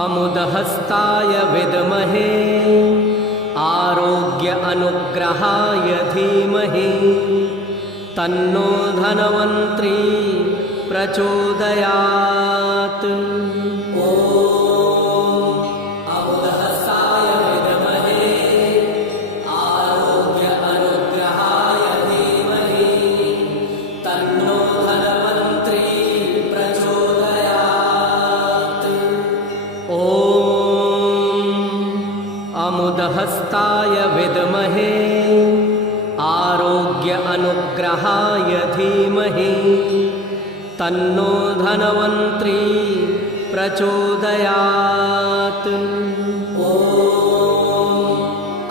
अमुदहस्ताय विद्महे आरोग्य अनुग्रहाय धीमहि तन्नो धन्वन्तरी प्रचोदयात्। अमुदहस्ताय विद्महे आरोग्य अनुग्रहाय धीमहि तन्नो धन्वन्तरी प्रचोदयात्।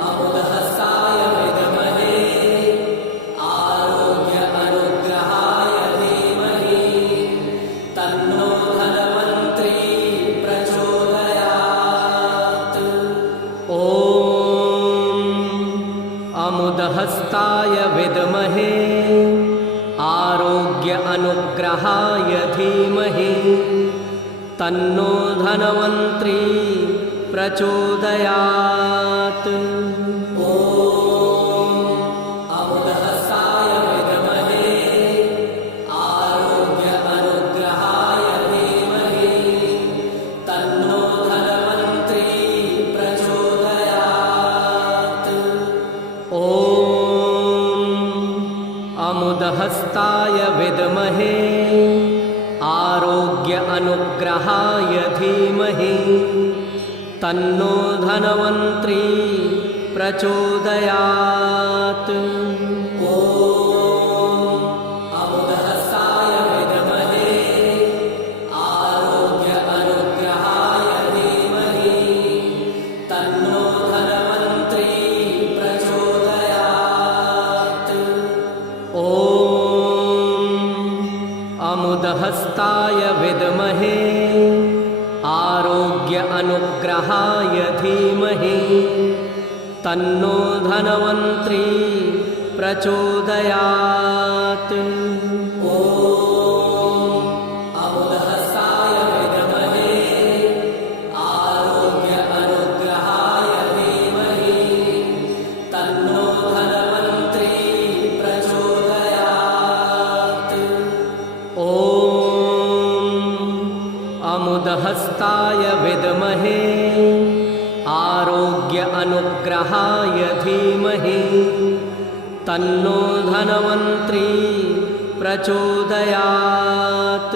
अमुदहस्ताय विद्महे आरोग्य अनुग्रहाय धीमहि तन्नो धन्वन्तरी प्रचोदयात्। अमुदहस्ताय विद्महे आरोग्य अनुग्रहाय धीमहि तन्नो धन्वन्तरी प्रचोदयात्। अमुदहस्ताय विद्महे आरोग्य अनुग्रहाय धीमहि तन्नो धन्वन्तरी प्रचोदयात्। अमुदहस्ताय विद्महे आरोग्य अनुग्रहाय धीमहि तन्नो धन्वन्तरी प्रचोदयात्।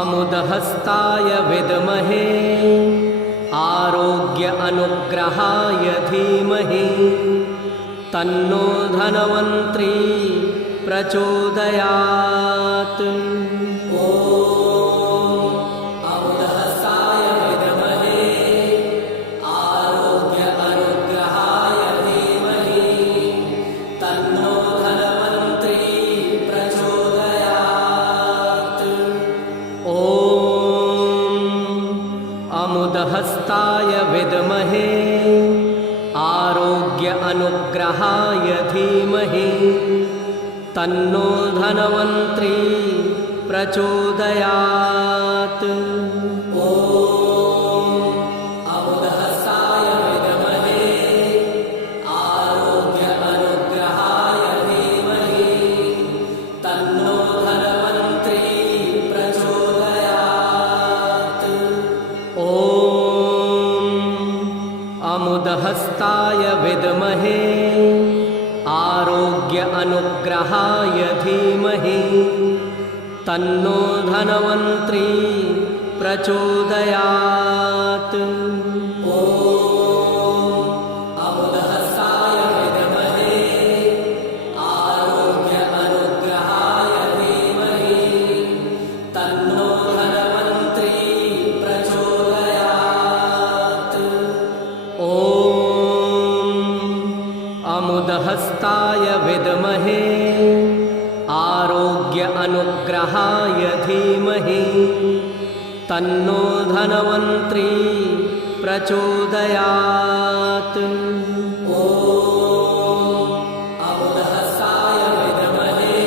अमुदहस्ताय विद्महे आरोग्य अनुग्रहाय धीमहि तन्नो धन्वन्तरी प्रचोदयात्। अमुदहस्ताय विद्महे आरोग्य अनुग्रहाय धीमहि तन्नो धन्वन्तरी प्रचोदयात्। अमुदहस्ताय विद्महे आरोग्य अनुग्रहाय धीमहि तन्नो धन्वन्तरी प्रचोदयात्। अमुदहस्ताय विद्महे आरोग्य अनुग्रहाय धीमहि तन्नो धनवन्त्री प्रचोदयात्। अमुदहस्ताय विद्महे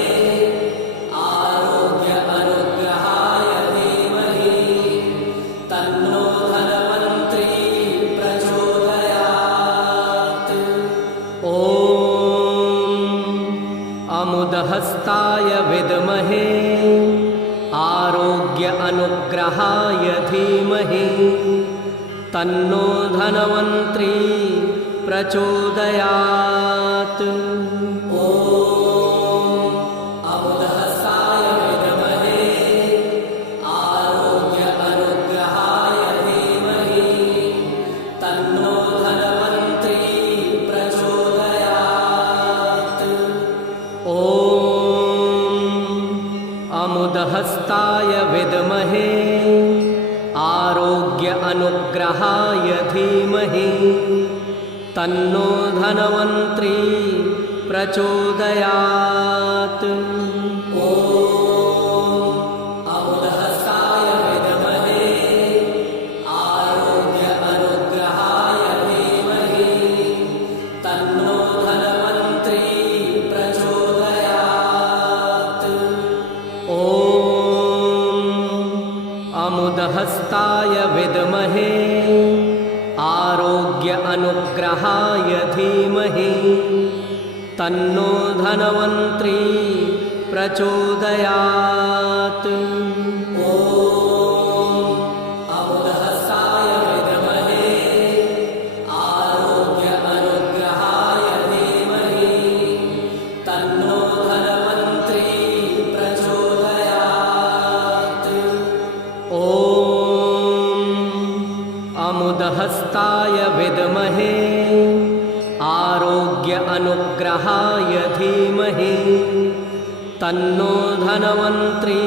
आरोग्य अनुग्रहाय धीमहि तन्नो धनवन्त्री प्रचोदयात्। अमुदहस्ताय विद्महे आरोग्य अनुग्रहाय धीमहि तन्नो धनवन्त्री प्रचोदयात्। अमुदहस्ताय विद्महे आरोग्य अनुग्रहाय धीमहि तन्नो धनवन्त्री प्रचोदयात्। अमुदहस्ताय विद्महे आरोग्य अनुग्रहाय धीमहि तन्नो धनवन्त्री प्रचोदयात्। अमुदहस्ताय विद्महे आरोग्य अनुग्रहाय धीमहि तन्नो धनवन्त्री प्रचोदयात्। अमुदहस्ताय विद्महे आरोग्य अनुग्रहाय धीमहि तन्नो धनवन्त्री प्रचोदयात्। अमुदहस्ताय विद्महे आरोग्य अनुग्रहाय धीमहि तन्नो धनवन्त्री प्रचोदयात्। अमुदहस्ताय विद्महे आरोग्य अनुग्रहाय धीमहि तन्नो धनवन्त्री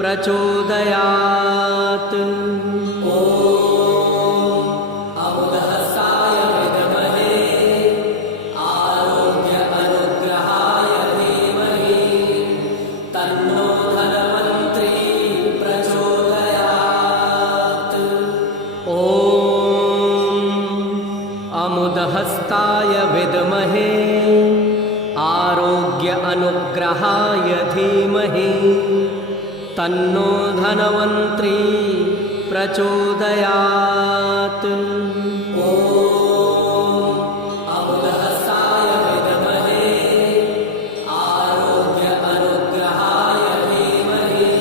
प्रचोदयात्। अमुदहस्ताय विद्महे आरोग्य अनुग्रहाय धीमहि तन्नो धनवन्त्री प्रचोदयात्। अमुदहस्ताय विद्महे आरोग्य अनुग्रहाय धीमहि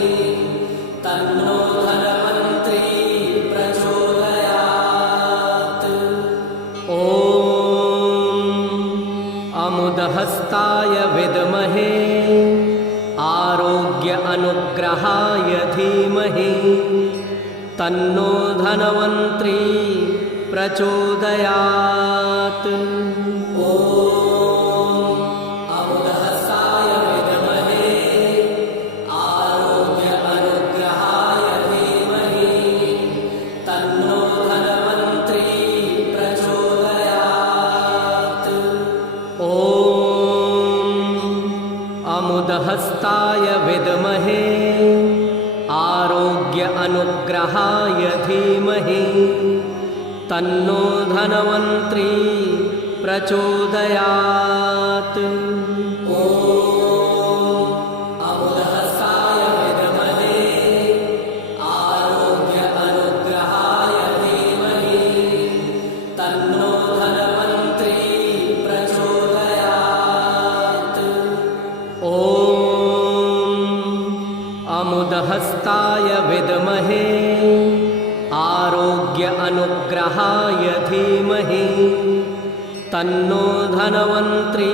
तन्नो धनवन्त्री प्रचोदयात्। अमुदहस्ताय विद्महे आरोग्य अनुग्रहाय धीमहि तन्नो धनवन्त्री प्रचोदयात्। अमुदहस्ताय विद्महे आरोग्य अनुग्रहाय धीमहि तन्नो धनवन्त्री प्रचोदयात्। अमुदहस्ताय विद्महे आरोग्य अनुग्रहाय धीमहि तन्नो धनवन्त्री प्रचोदयात्। अमुदहस्ताय विद्महे आरोग्य अनुग्रहाय धीमहि तन्नो धनवन्त्री प्रचोदयात्। अमुदहस्ताय विद्महे आरोग्य अनुग्रहाय धीमहि तन्नो धनवन्त्री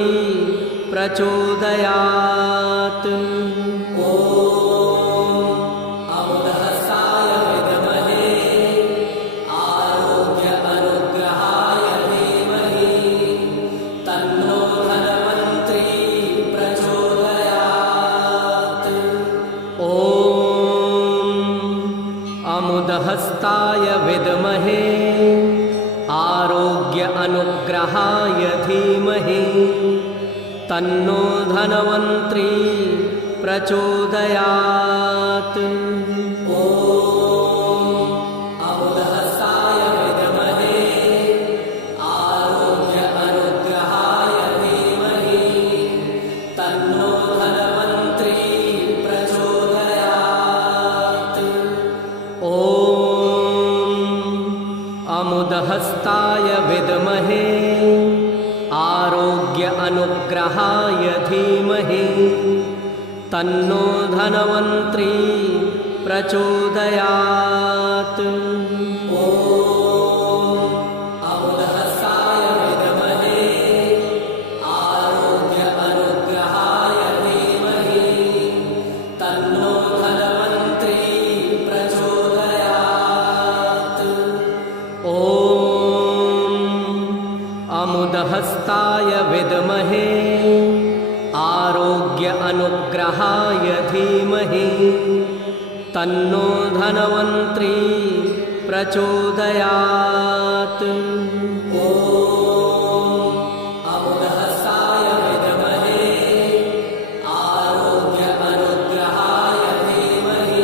प्रचोदयात्। अमुदहस्ताय विद्महे आरोग्य अनुग्रहाय धीमहि तन्नो धनवन्त्री प्रचोदयात्। अमुदहस्ताय विद्महे आरोग्य अनुग्रहाय धीमहि तन्नो धनवन्त्री प्रचोदयात्। अमुदहस्ताय विद्महे आरोग्य अनुग्रहाय धीमहि तन्नो धनवन्त्री प्रचोदयात्। अमुदहस्ताय विद्महे आरोग्य अनुग्रहाय धीमहि तन्नो धनवन्त्री प्रचोदयात्। अमुदहस्ताय विद्महे आरोग्य अनुग्रहाय धीमहि तन्नो धनवन्त्री प्रचोदयात्। अमुदहस्ताय विद्महे आरोग्य अनुग्रहाय धीमहि तन्नो धनवन्त्री प्रचोदयात्। अमुदहस्ताय विद्महे आरोग्य अनुग्रहाय धीमहि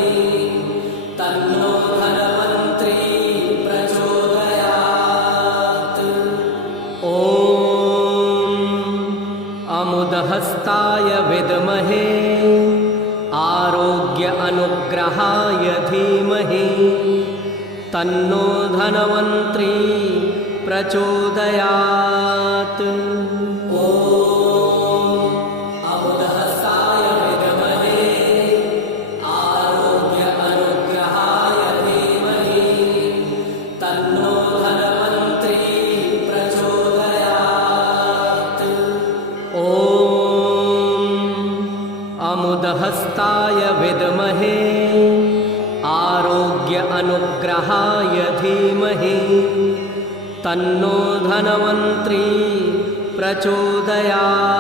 तन्नो धनवन्त्री प्रचोदयात्। अमुदहस्ताय विद्महे आरोग्य अनुग्रहाय धीमहि तन्नो धनवन्त्री प्रचोदयात्। अमुदहस्ताय विद्महे आरोग्य अनुग्रहाय धीमहि तन्नो धनवन्त्री प्रचोदयात्।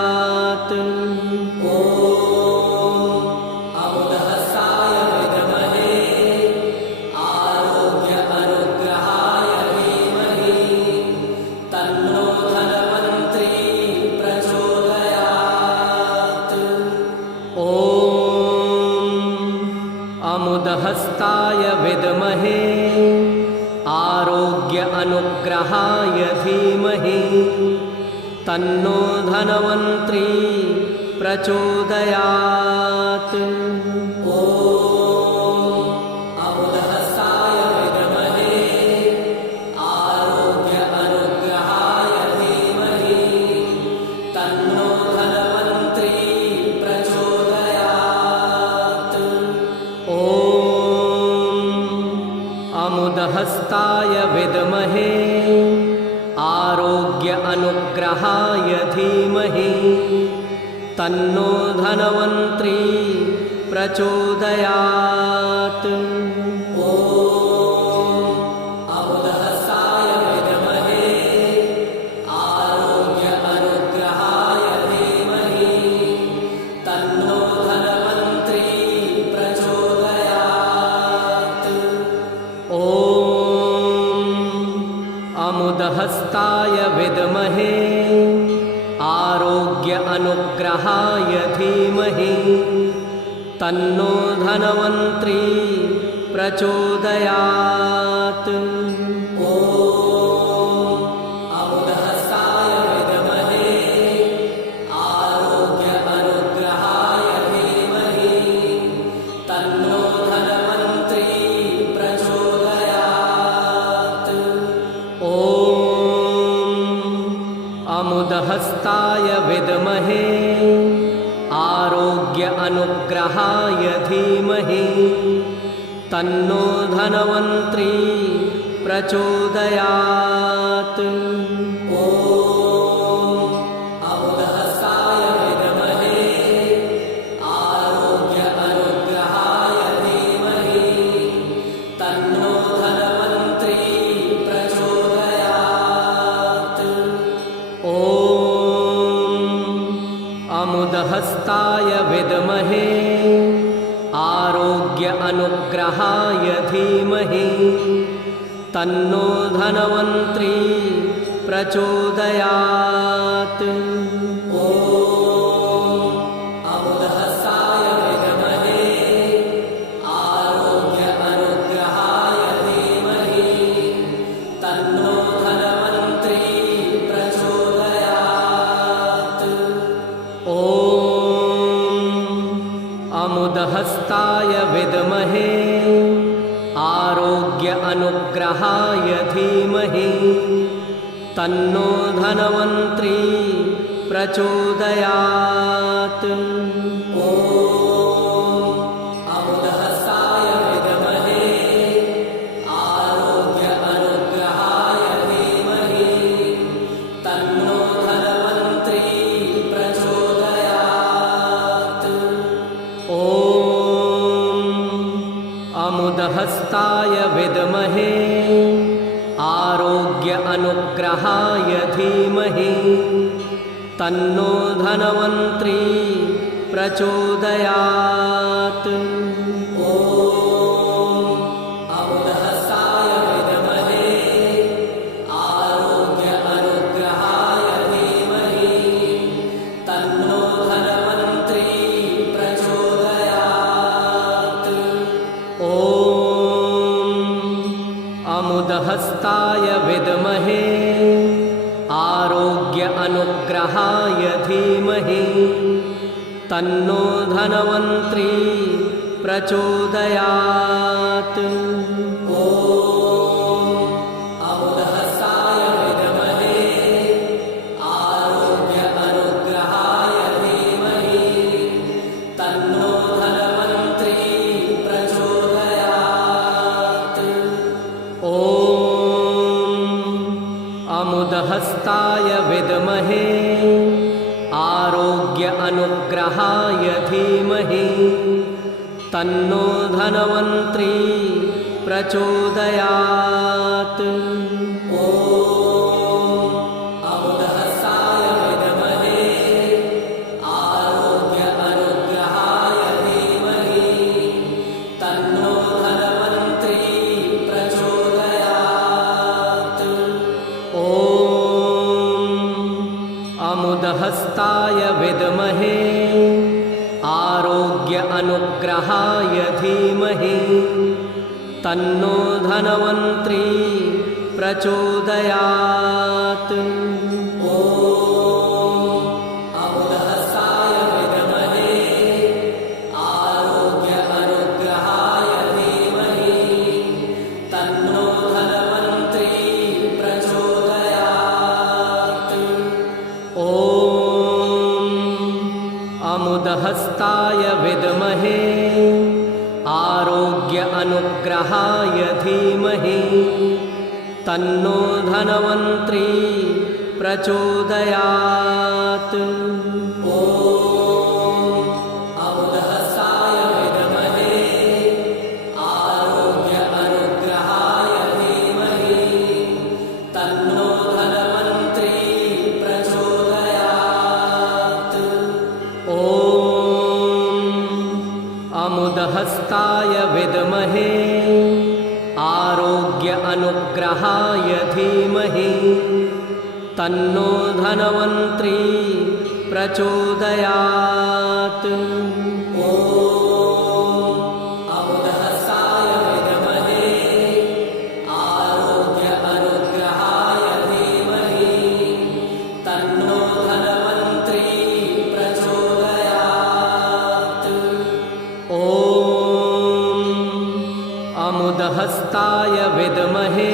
अमुदहस्ताय विद्महे आरोग्य अनुग्रहाय धीमहि तन्नो धनवन्त्री प्रचोदयात्। अमुदहस्ताय विद्महे आरोग्य अनुग्रहाय धीमहि तन्नो धनवन्त्री प्रचोदयात्। अमुदहस्ताय विद्महे आरोग्य अनुग्रहाय धीमहि तन्नो धनवन्त्री प्रचोदयात्। अमुदहस्ताय विद्महे आरोग्य अनुग्रहाय धीमहि तन्नो धनवन्त्री प्रचोदयात्। अमुदहस्ताय विद्महे आरोग्य अनुग्रहाय धीमहि तन्नो धनवन्त्री प्रचोदयात्। अमुदहस्ताय विद्महे आरोग्य अनुग्रहाय धीमहि तन्नो धनवन्त्री प्रचोदयात्। अमुदहस्ताय विद्महे आरोग्य अनुग्रहाय धीमहि तन्नो धनवन्त्री प्रचोदयात्। अमुदहस्ताय विद्महे आरोग्य अनुग्रहाय धीमहि तन्नो धनवन्त्री प्रचोदयात्। अमुदहस्ताय विद्महे आरोग्य अनुग्रहाय धीमहि तन्नो धनवन्त्री प्रचोदयात्। अमुदहस्ताय विद्महे आरोग्य अनुग्रहाय धीमहि तन्नो धनवन्त्री प्रचोदयात्। अनुग्रहाय धीमहि तन्नो धनवन्त्री प्रचोदयात्। अमुदहस्ताय विद्महे आरोग्य अनुग्रहाय धीमहि तन्नो धनवन्त्री प्रचोदयात्। अमुदहस्ताय विद्महे आरोग्य अनुग्रहाय धीमहि तन्नो धनवन्त्री प्रचोदयात्। अमुदहस्ताय विद्महे आरोग्य अनुग्रहाय धीमहि तन्नो धनवन्त्री प्रचोदयात्। अमुदहस्ताय विद्महे आरोग्य अनुग्रहाय धीमहि तन्नो धनवन्त्री प्रचोदयात्। अमुदहस्ताय विद्महे आरोग्य अनुग्रहाय धीमहि तन्नो धनवन्त्री प्रचोदयात्। अमुदहस्ताय विद्महे आरोग्य अनुग्रहाय धीमहि तन्नो धनवन्त्री प्रचोदयात्। अमुदहस्ताय विद्महे आरोग्य अनुग्रहाय धीमहि तन्नो धनवन्त्री प्रचोदयात्। अमुदहस्ताय विद्महे आरोग्य अनुग्रहाय धीमहि तन्नो धनवन्त्री प्रचोदयात्। अमुदहस्ताय विद्महे आरोग्य अनुग्रहाय धीमहि तन्नो धनवन्त्री प्रचोदयात्। अमुदहस्ताय विद्महे आरोग्य अनुग्रहाय धीमहि तन्नो धनवन्त्री प्रचोदयात्। अमुदहस्ताय विद्महे आरोग्य अनुग्रहाय धीमहि तन्नो धनवन्त्री प्रचोदयात्। अमुदहस्ताय विद्महे आरोग्य अनुग्रहाय धीमहि तन्नो धनवन्त्री प्रचोदयात्। अमुदहस्ताय विद्महे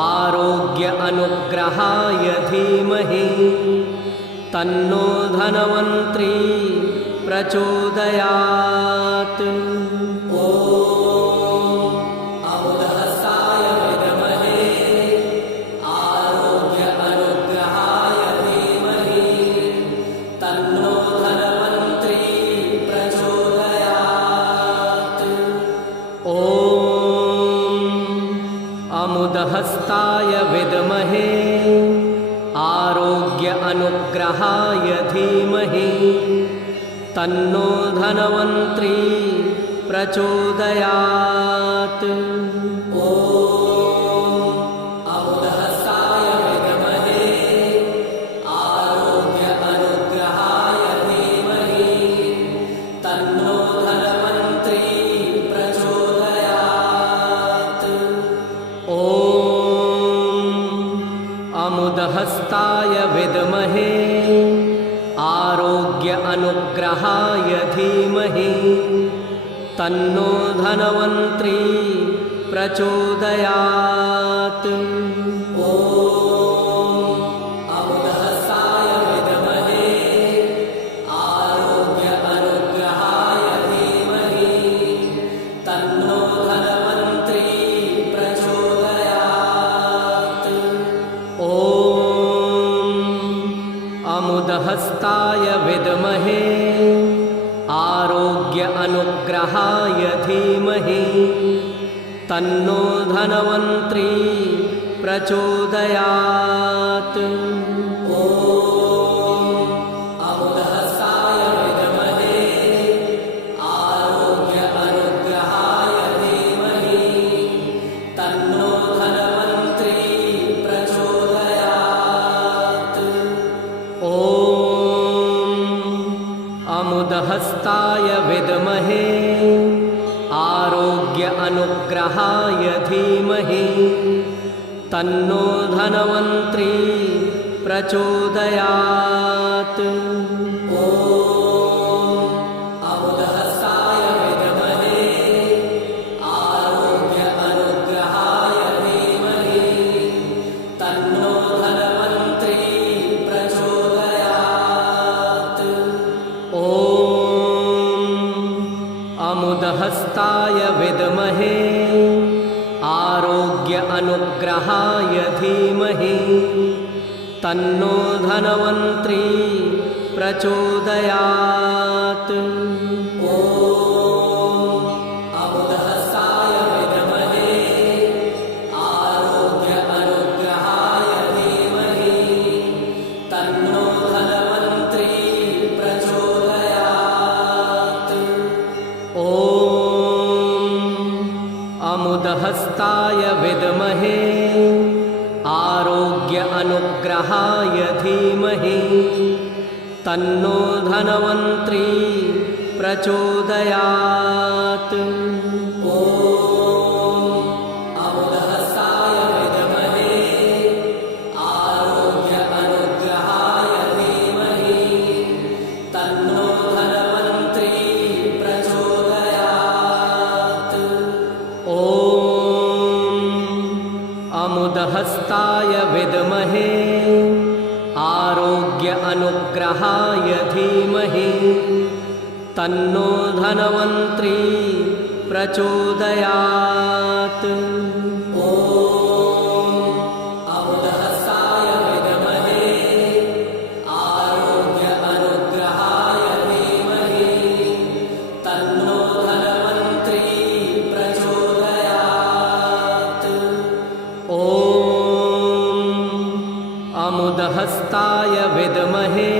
आरोग्य अनुग्रहाय धीमहि तन्नो धनवन्त्री प्रचोदयात्। अमुदहस्ताय विद्महे आरोग्य अनुग्रहाय धीमहि तन्नो धनवन्त्री प्रचोदयात्। अमुदहस्ताय विद्महे आरोग्य अनुग्रहाय धीमहि तन्नो धनवन्त्री प्रचोदयात्। अमुदहस्ताय विद्महे आरोग्य अनुग्रहाय धीमहि तन्नो धनवन्त्री प्रचोदयात्। अमुदहस्ताय विद्महे आरोग्य अनुग्रहाय धीमहि तन्नो धनवन्त्री प्रचोदयात्। ॐ अमुदहस्ताय विद्महे आरोग्य अनुग्रहाय धीमहि तन्नो धन्वन्तरी प्रचोदयात्। ॐ अमुदहस्ताय विद्महे आरोग्य अनुग्रहाय धीमहि तन्नो धन्वन्तरी प्रचोदयात्। ॐ अमुदहस्ताय विद्महे आरोग्य अनुग्रहाय धीमहि तन्नो धन्वन्तरी प्रचोदयात्। ॐ अमुदहस्ताय विद्महे आरोग्य अनुग्रहाय धीमहि तन्नो धन्वन्तरी प्रचोदयात्। ॐ अमुदहस्ताय विद्महे आरोग्य अनुग्रहाय धीमहि तन्नो धन्वन्तरी प्रचोदयात्। ॐ अमुदहस्ताय विद्महे आरोग्य अनुग्रहाय धीमहि तन्नो धन्वन्तरी प्रचोदयात्। ॐ अमुदहस्ताय विद्महे आरोग्य अनुग्रहाय धीमहि तन्नो धन्वन्तरी प्रचोदयात्। ॐ अमुदहस्ताय विद्महे आरोग्य अनुग्रहाय धीमहि तन्नो धन्वन्तरी प्रचोदयात्। ॐ अमुदहस्ताय विद्महे आरोग्य अनुग्रहाय धीमहि तन्नो धन्वन्तरी प्रचोदयात्। ॐ अमुदहस्ताय विद्महे आरोग्य अनुग्रहाय धीमहि तन्नो धन्वन्तरी प्रचोदयात्। ॐ अमुदहस्ताय विद्महे आरोग्य अनुग्रहाय धीमहि तन्नो धन्वन्तरी प्रचोदयात्। ॐ अमुदहस्ताय विद्महे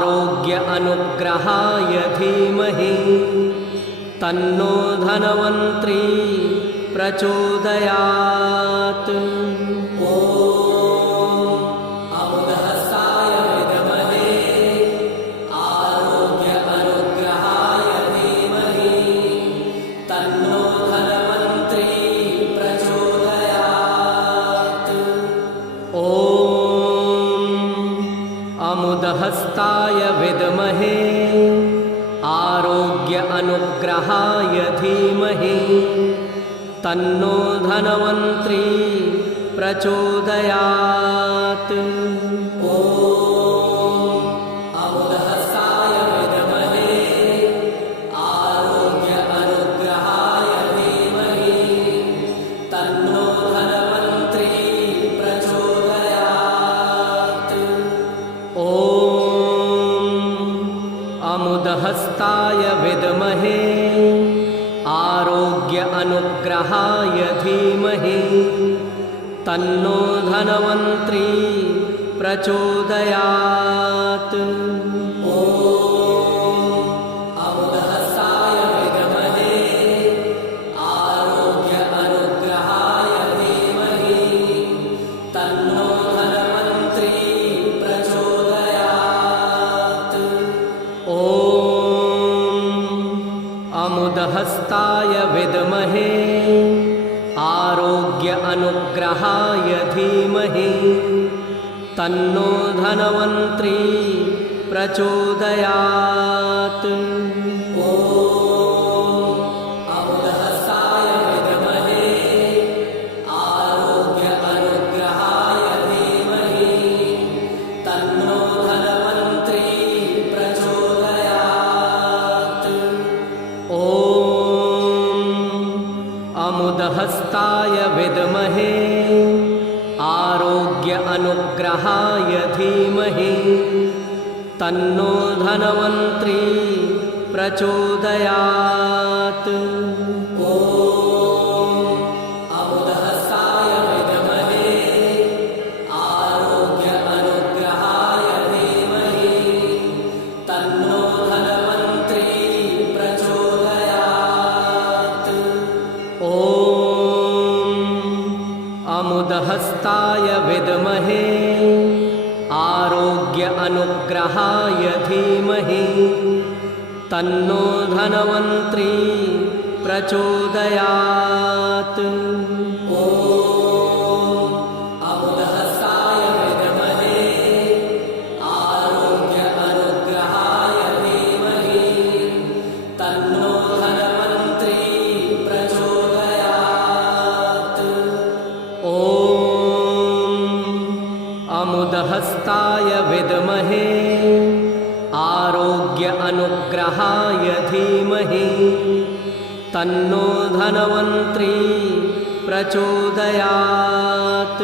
आरोग्य अनुग्रहाय धीमहि तन्नो धन्वन्तरी प्रचोदयात्। ॐ अमुदहस्ताय विद्महे आरोग्य अनुग्रहाय धीमहि तन्नो धन्वन्तरी प्रचोदयात्। ॐ अमुदहस्ताय विद्महे आरोग्य अनुग्रहाय धीमहि तन्नो धन्वन्तरी प्रचोदयात्। ॐ अमुदहस्ताय विद्महे आरोग्य अनुग्रहाय धीमहि तन्नो धन्वन्तरी प्रचोदयात्। ॐ अमुदहस्ताय विद्महे आरोग्य अनुग्रहाय धीमहि तन्नो धन्वन्तरी प्रचोदयात्। ॐ अमुदहस्ताय विद्महे आरोग्य अनुग्रहाय धीमहि तन्नो धन्वन्तरी प्रचोदयात्। ॐ अमुदहस्ताय विद्महे आरोग्य अनुग्रहाय धीमहि तन्नो धन्वन्तरी प्रचोदयात्। ॐ अमुदहस्ताय विद्महे अनुग्रहाय धीमहि तन्नो धनवन्त्री प्रचोदयात्। अमुदहस्ताय विद्महे आरोग्य अनुग्रहाय धीमहि तन्नो धनवन्त्री प्रचोदयात्। अमुदहस्ताय विद्महे आरोग्य अनुग्रहाय धीमहि तन्नो धनवन्त्री प्रचोदयात्।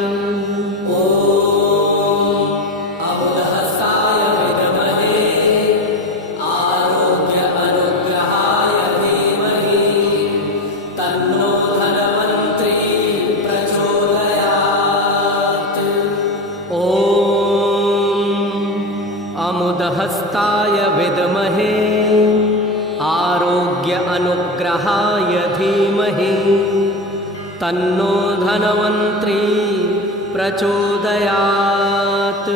अमुदहस्ताय विद्महे आरोग्य अनुग्रहाय धीमहि तन्नो धनवन्त्री प्रचोदयात्।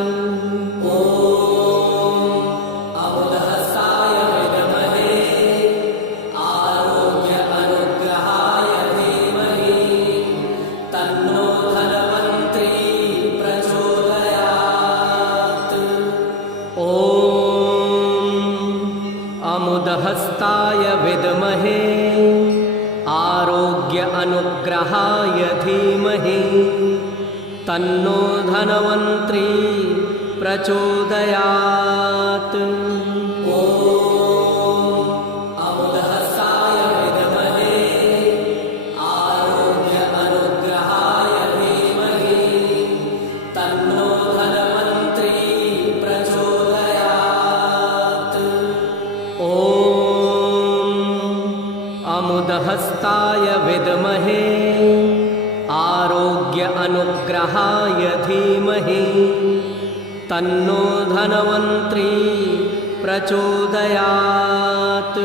अमुदहस्ताय विद्महे आरोग्य अनुग्रहाय धीमहि तन्नो धनवन्त्री प्रचोदयात्। अमुदहस्ताय विद्महे आरोग्य अनुग्रहाय धीमहि तन्नो धनवन्त्री प्रचोदयात्।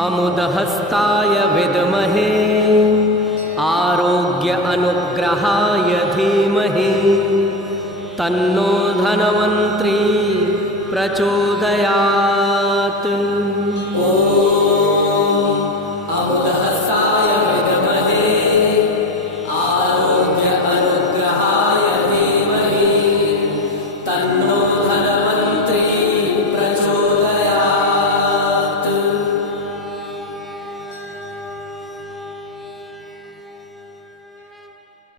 अमुदहस्ताय विद्महे आरोग्य अनुग्रहाय धीमहि तन्नो धनवन्त्री प्रचोदयात्।